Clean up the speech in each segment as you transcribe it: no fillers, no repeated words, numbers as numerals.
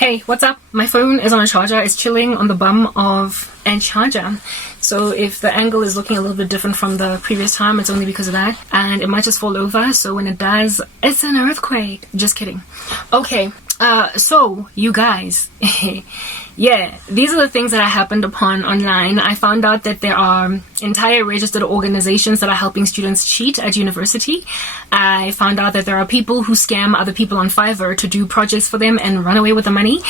Hey, what's up? My phone is on a charger. It's chilling on the bum of a charger. So if the angle is looking a little bit different from the previous time, it's only because of that. And it might just fall over. So when it does, it's an earthquake. Just kidding. Okay. So you guys, yeah, these are the things that I happened upon online. I found out that there are entire registered organizations that are helping students cheat at university. I found out that there are people who scam other people on Fiverr to do projects for them and run away with the money.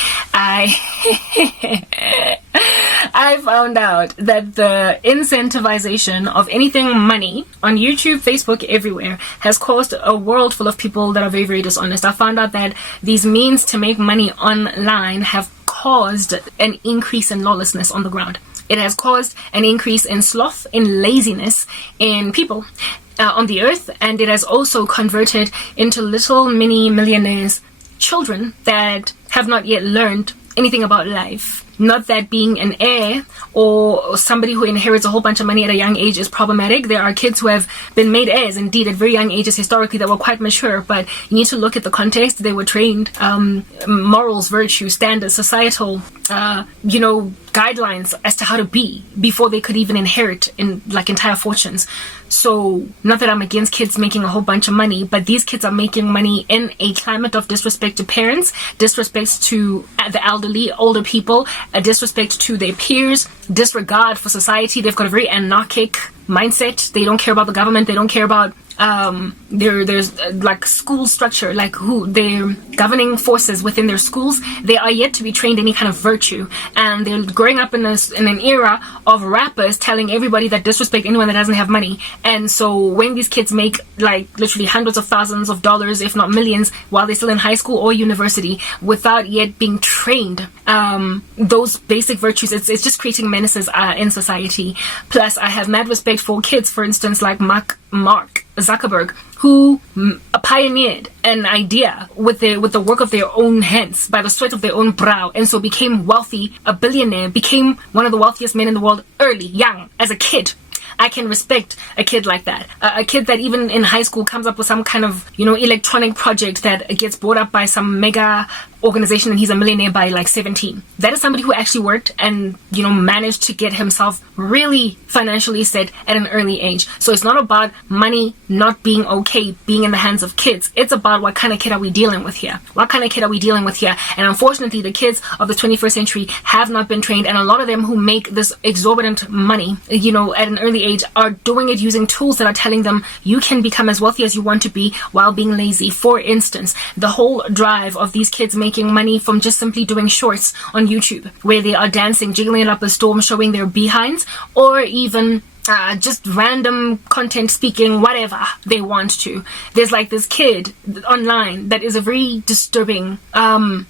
I found out that the incentivization of anything money on YouTube, Facebook, everywhere has caused a world full of people that are very, very dishonest. I found out that these means to make money online have caused an increase in lawlessness on the ground. It has caused an increase in sloth, in laziness, in people on the earth, and it has also converted into little mini millionaires, children that have not yet learned anything about life. Not that being an heir or somebody who inherits a whole bunch of money at a young age is problematic. There are kids who have been made heirs, indeed, at very young ages historically that were quite mature, but you need to look at the context. They were trained, morals, virtue, standards, societal, guidelines as to how to be before they could even inherit entire fortunes. So, not that I'm against kids making a whole bunch of money, but these kids are making money in a climate of disrespect to parents, disrespect to the elderly, older people, a disrespect to their peers, disregard for society. They've got a very anarchic mindset. They don't care about the government. They don't care about there's school structure, like who their governing forces within their schools. They are yet to be trained any kind of virtue, and they're growing up in an era of rappers telling everybody that disrespect anyone that doesn't have money. And so when these kids make literally hundreds of thousands of dollars, if not millions, while they're still in high school or university without yet being trained those basic virtues, it's just creating menaces in society. Plus, I have mad respect for kids, for instance, like Mark Zuckerberg, who pioneered an idea with the work of their own hands, by the sweat of their own brow, and so became wealthy, a billionaire, became one of the wealthiest men in the world early, young, as a kid. I can respect a kid like that. A kid that even in high school comes up with some kind of, electronic project that gets bought up by some mega organization and he's a millionaire by 17. That is somebody who actually worked and, managed to get himself really financially set at an early age. So it's not about money not being okay, being in the hands of kids. It's about what kind of kid are we dealing with here? And unfortunately, the kids of the 21st century have not been trained, and a lot of them who make this exorbitant money, at an early age are doing it using tools that are telling them you can become as wealthy as you want to be while being lazy. For instance, the whole drive of these kids making money from just simply doing shorts on YouTube, where they are dancing, jiggling it up a storm, showing their behinds, or even just random content speaking, whatever they want to. There's this kid online that is a very disturbing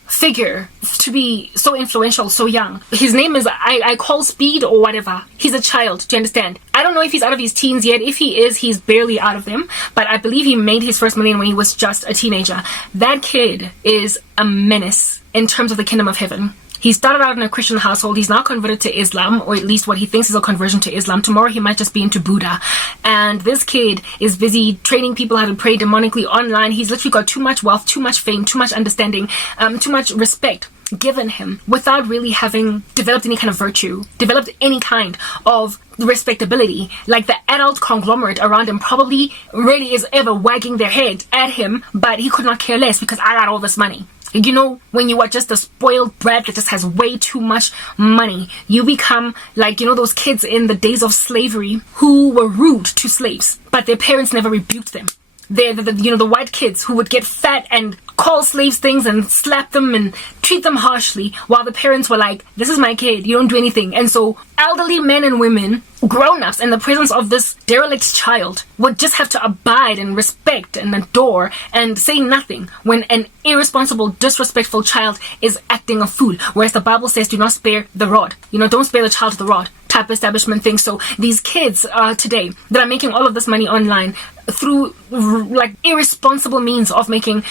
figure to be so influential, so young. His name is I call Speed or whatever. He's a child, do you understand? I don't know if he's out of his teens yet. If he is, he's barely out of them, but I believe he made his first million when he was just a teenager. That kid is a menace in terms of the kingdom of heaven. He started out in a Christian household. He's now converted to Islam, or at least what he thinks is a conversion to Islam. Tomorrow he might just be into Buddha. And this kid is busy training people how to pray demonically online. He's literally got too much wealth, too much fame, too much understanding, too much respect given him without really having developed any kind of virtue, developed any kind of respectability. The adult conglomerate around him probably really is ever wagging their head at him, but he could not care less because I got all this money. When you are just a spoiled brat that just has way too much money, you become those kids in the days of slavery who were rude to slaves, but their parents never rebuked them. They're the white kids who would get fat and call slaves things and slap them and treat them harshly, while the parents were like, this is my kid, you don't do anything. And so elderly men and women, grown-ups, in the presence of this derelict child would just have to abide and respect and adore and say nothing when an irresponsible, disrespectful child is acting a fool. Whereas the Bible says, do not spare the rod. Don't spare the child the rod. type establishment thing. So these kids today that are making all of this money online through like irresponsible means of making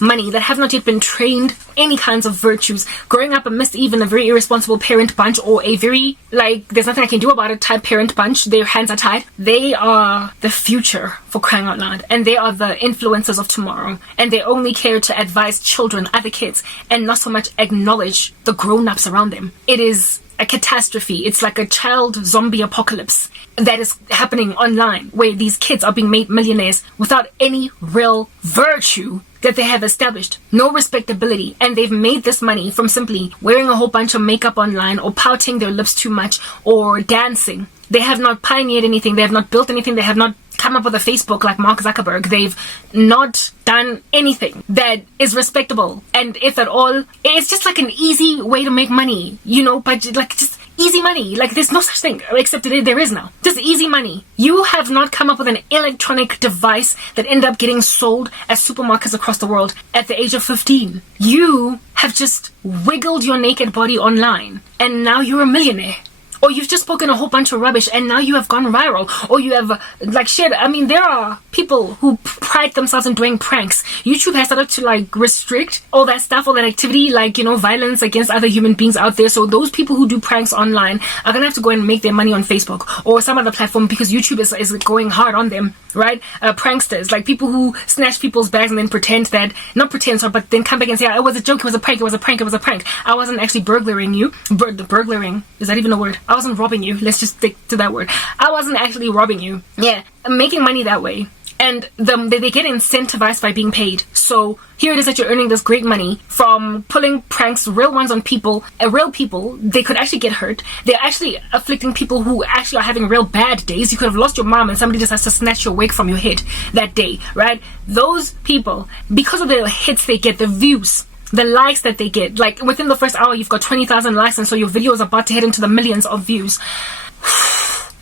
money, that have not yet been trained any kinds of virtues, growing up amidst even a very irresponsible parent bunch, or a very like there's nothing I can do about it type parent bunch, their hands are tied. They are the future, for crying out loud, and they are the influencers of tomorrow, and they only care to advise children, other kids, and not so much acknowledge the grown-ups around them. It is a catastrophe. It's like a child zombie apocalypse that is happening online, where these kids are being made millionaires without any real virtue that they have established, no respectability, and they've made this money from simply wearing a whole bunch of makeup online, or pouting their lips too much, or dancing. They have not pioneered anything. They have not built anything. They have not come up with a Facebook like Mark Zuckerberg. They've not done anything that is respectable. And if at all, it's just like an easy way to make money, but like just easy money. Like there's no such thing, except there is now. Just easy money. You have not come up with an electronic device that ended up getting sold at supermarkets across the world at the age of 15. You have just wiggled your naked body online, and now you're a millionaire. Or you've just spoken a whole bunch of rubbish and now you have gone viral. Or you have shared. I mean, there are people who pride themselves in doing pranks. YouTube has started to restrict all that stuff, all that activity, violence against other human beings out there. So those people who do pranks online are going to have to go and make their money on Facebook or some other platform, because YouTube is going hard on them, right? Pranksters, like people who snatch people's bags and then but then come back and say, oh, it was a joke, it was a prank, it was a prank, it was a prank. I wasn't actually burglaring you. Burglaring, is that even a word? I wasn't robbing you. Let's just stick to that word. I wasn't actually robbing you. Yeah, I'm making money that way. And they get incentivized by being paid. So here it is that you're earning this great money from pulling pranks, real ones on people, real people. They could actually get hurt. They're actually afflicting people who actually are having real bad days. You could have lost your mom and somebody just has to snatch your wig from your head that day, right? Those people, because of the hits they get, the views, the likes that they get, like within the first hour you've got 20,000 likes, and so your video is about to head into the millions of views.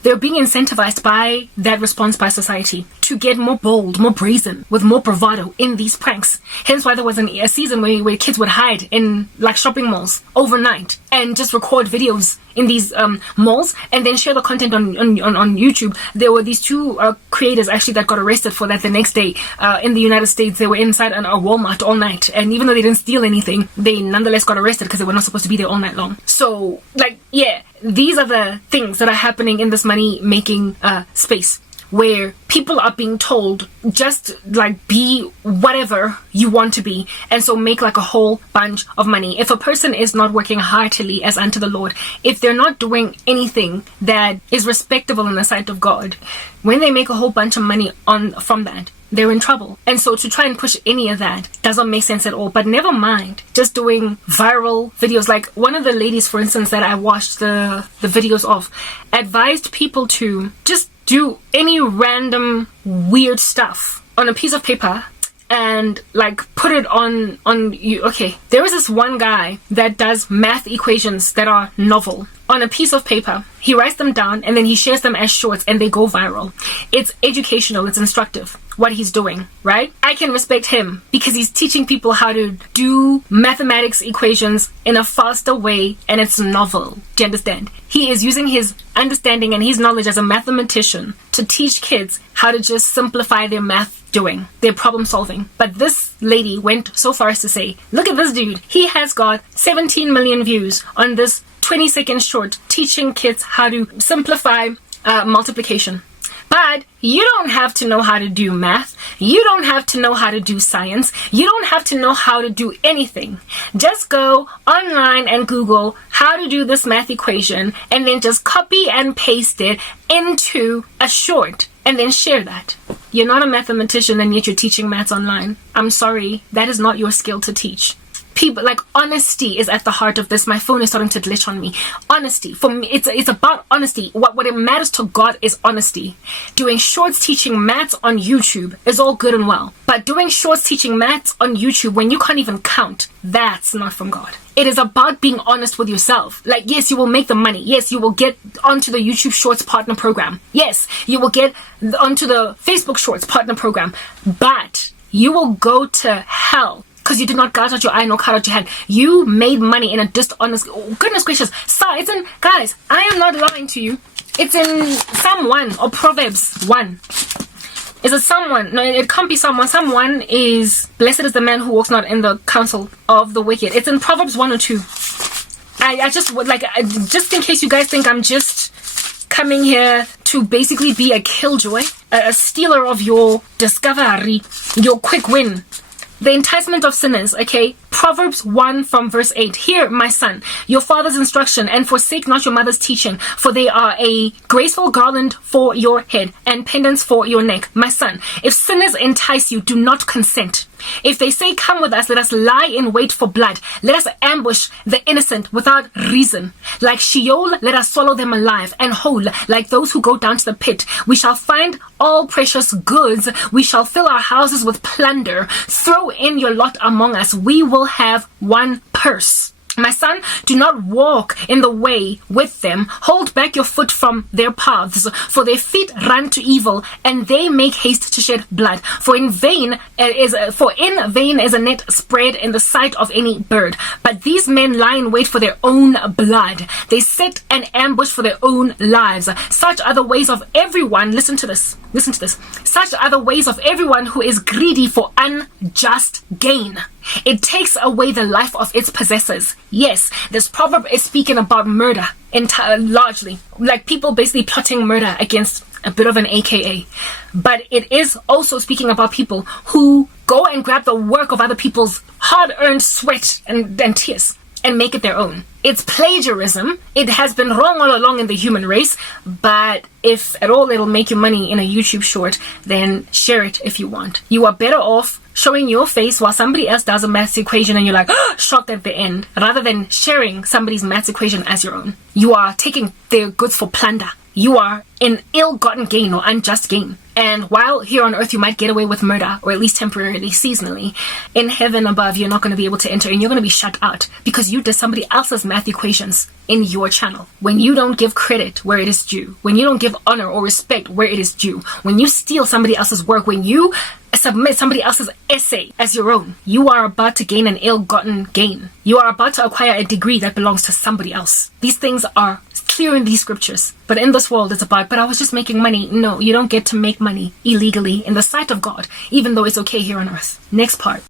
They're being incentivized by that response by society to get more bold, more brazen, with more bravado in these pranks. Hence why there was a season where kids would hide in shopping malls overnight and just record videos in these malls and then share the content on YouTube. There were these two creators actually that got arrested for that the next day in the United States. They were inside a Walmart all night, and even though they didn't steal anything, they nonetheless got arrested because they were not supposed to be there all night long. So these are the things that are happening in this money making space, where people are being told just be whatever you want to be, and so make a whole bunch of money. If a person is not working heartily as unto the Lord, if they're not doing anything that is respectable in the sight of God, when they make a whole bunch of money from that, they're in trouble. And so to try and push any of that doesn't make sense at all. But never mind just doing viral videos. Like one of the ladies, for instance, that I watched the videos of, advised people to just do any random weird stuff on a piece of paper and put it on you. Okay, there is this one guy that does math equations that are novel on a piece of paper. He writes them down and then he shares them as shorts, and they go viral. It's educational, it's instructive what he's doing, right? I can respect him because he's teaching people how to do mathematics equations in a faster way, and it's novel. Do you understand? He is using his understanding and his knowledge as a mathematician to teach kids how to just simplify their math doing, their problem solving. But this lady went so far as to say, look at this dude. He has got 17 million views on this 20-second short teaching kids how to simplify multiplication. But you don't have to know how to do math. You don't have to know how to do science. You don't have to know how to do anything. Just go online and Google how to do this math equation, and then just copy and paste it into a short and then share that. You're not a mathematician and yet you're teaching maths online. I'm sorry, that is not your skill to teach. People, honesty is at the heart of this. My phone is starting to glitch on me. Honesty, for me, it's about honesty. What it matters to God is honesty. Doing shorts teaching maths on YouTube is all good and well, but doing shorts teaching maths on YouTube when you can't even count, that's not from God. It is about being honest with yourself. Yes, you will make the money. Yes, you will get onto the YouTube Shorts Partner Program. Yes, you will get onto the Facebook Shorts Partner Program. But you will go to hell because you did not gouge out your eye nor cut out your hand. You made money in a dishonest... Oh, goodness gracious. So it's in... Guys, I am not lying to you. It's in Psalm 1 or Proverbs 1. Is it someone? No, it can't be someone. Someone is... Blessed is the man who walks not in the counsel of the wicked. It's in Proverbs 1 or 2. I just would like... Just in case you guys think I'm just coming here to basically be a killjoy, a stealer of your discovery, your quick win. The enticement of sinners, okay? Proverbs 1 from verse 8. Hear, my son, your father's instruction, and forsake not your mother's teaching, for they are a graceful garland for your head and pendants for your neck. My son, if sinners entice you, do not consent. If they say, come with us, let us lie in wait for blood. Let us ambush the innocent without reason. Like Sheol, let us swallow them alive, and whole, like those who go down to the pit. We shall find all precious goods. We shall fill our houses with plunder. Throw in your lot among us. We will have one purse. My son, do not walk in the way with them. Hold back your foot from their paths, for their feet run to evil, and they make haste to shed blood. For in vain is a net spread in the sight of any bird. But these men lie in wait for their own blood. They set an ambush for their own lives. Such are the ways of everyone. Listen to this. Listen to this. Such are the ways of everyone who is greedy for unjust gain. It takes away the life of its possessors. Yes, this proverb is speaking about murder largely. Like people basically plotting murder against a bit of an AKA. But it is also speaking about people who go and grab the work of other people's hard-earned sweat and tears and make it their own. It's plagiarism. It has been wrong all along in the human race, but if at all it'll make you money in a YouTube short, then share it if you want. You are better off showing your face while somebody else does a maths equation and you're like, shocked at the end, rather than sharing somebody's maths equation as your own. You are taking their goods for plunder. You are in ill-gotten gain or unjust gain. And while here on earth you might get away with murder, or at least temporarily, seasonally, in heaven above you're not going to be able to enter and you're going to be shut out because you did somebody else's math equations in your channel. When you don't give credit where it is due, when you don't give honor or respect where it is due, when you steal somebody else's work, when you submit somebody else's essay as your own, you are about to gain an ill-gotten gain. You are about to acquire a degree that belongs to somebody else. These things are clear in these scriptures. But in this world it's about, but I was just making money. No, you don't get to make money illegally in the sight of God, even though it's okay here on earth. Next part.